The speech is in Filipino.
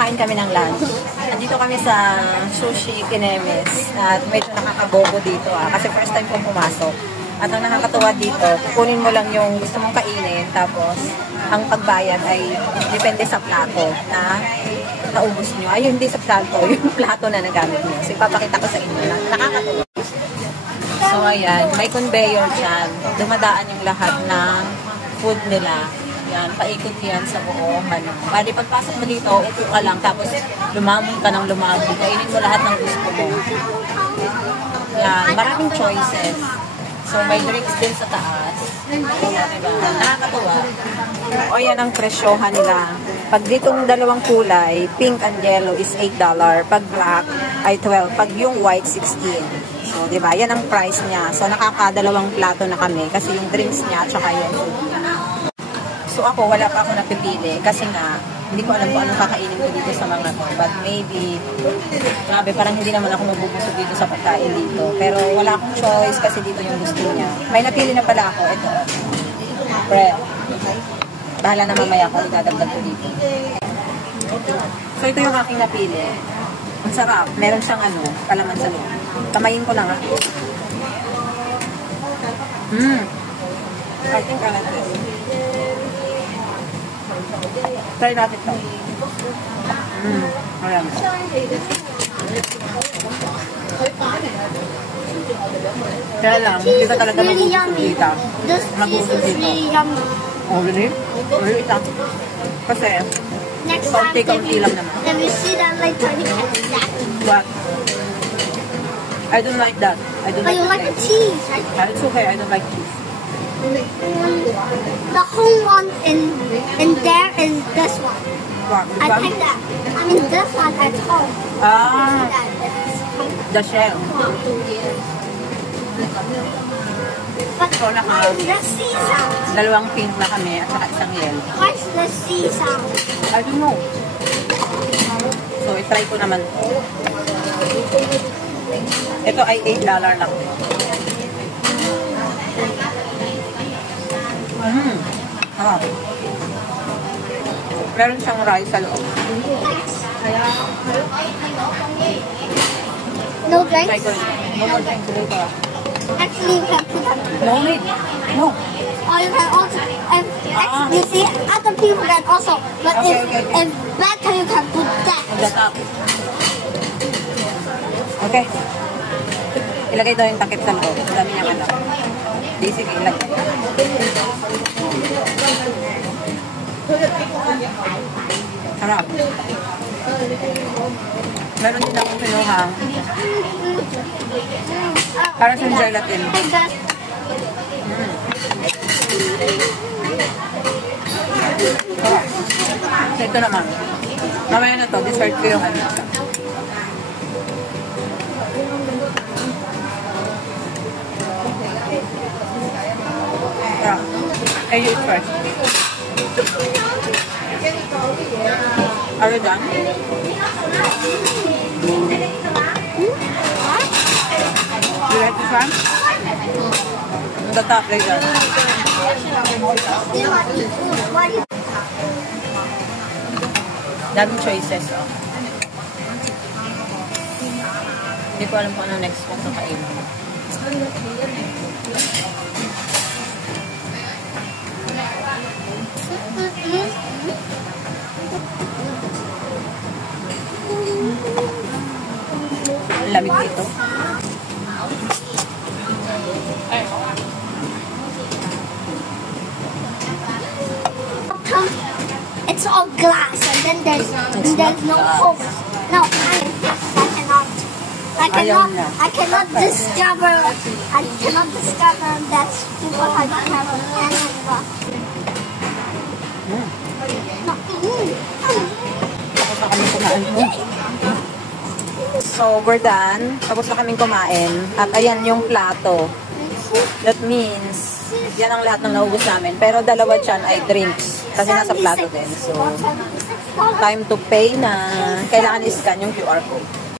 kakain kami ng lunch. Nandito kami sa Sushi Kinemis at medyo nakakabobo dito kasi first time kong pumasok. At ang nakakatuwa dito, kukunin mo lang yung gusto mong kainin tapos ang pagbayad ay depende sa plato na naubos nyo. Ay, hindi sa plato, yung plato na nagamit nyo. So, ipapakita ko sa inyo na nakakatuwa. So, ayan, may conveyor dyan. Dumadaan yung lahat ng food nila. Yan, paikot yan sa buong ano. Bali, pagpasok mo dito, upo ka lang, tapos lumamon ka ng lumamon. Kainin mo lahat ng gusto mo. Yan, maraming choices. So, may drinks din sa taas. Diba? Nakakatuwa. O, yan ang presyohan nila. Pag ditong dalawang kulay, pink and yellow is $8. Pag black ay 12. Pag yung white, 16. So, diba? Yan ang price niya. So, nakakadalawang plato na kami kasi yung drinks niya at saka yung food niya. So, ako, wala pa ako napipili kasi nga, hindi ko alam kung anong kakainin ko dito sa mga to. But maybe, grabe, parang hindi naman ako mabubusog dito sa pagkain dito. Pero wala akong choice kasi dito yung gusto niya. May napili na pala ako. Ito. Bread. Bahala na mamaya ako. Idadagdag ko dito. So, ito yung aking napili. Ang sarap. Meron siyang ano, kalaman sa loob. Tamayin ko lang ha. I think I like this. Try natin ito. Ayan. Kaya lang, hindi ka talaga magugusog dito. Magugusog dito. Oh, really? Really ito. Kasi, kaunti-kaunti lang naman. Have you seen that like tiny cat? But, I don't like that. I don't But you like the cheese, right? It's okay, I don't like cheese. The whole one in there is this one. What? I think that. I mean this one at home. Ah, the shell. But So, why is the sea sound? dalawang pink na kami at saka isang yellow. Why is the sea sound? I don't know. So, i-try ko naman. Ito ay $8 lang. Harap. Meron siyang rice sa loob. No Try drinks? ko rin. No more thanks later. Actually, you can put that. No need. No. Or you can also, you see, other people can also, but Okay, if better, you can put that. On the top. Okay. Ilagay daw yung takip sa loob. Ang dami niyang alam. Basic, ilagay. Harap. Meron din akong kinuha. Para sa gelatin. So, ito naman. Mamaya na to, dessert ko yung ano. I eat first. Are you done? You like this one? The top right there. Daming choices, oh. Hindi ko alam kung ano next kong kakainin. Lamig dito. It's all glass, and then there's no holes. No, I cannot discover that because I don't have any. So, we're done. Tapos na kaming kumain. At ayan yung plato. That means, yan ang lahat ng naubos namin. Pero dalawa dyan ay drinks. Kasi nasa plato din. So, time to pay na. Kailangan i-scan yung QR code.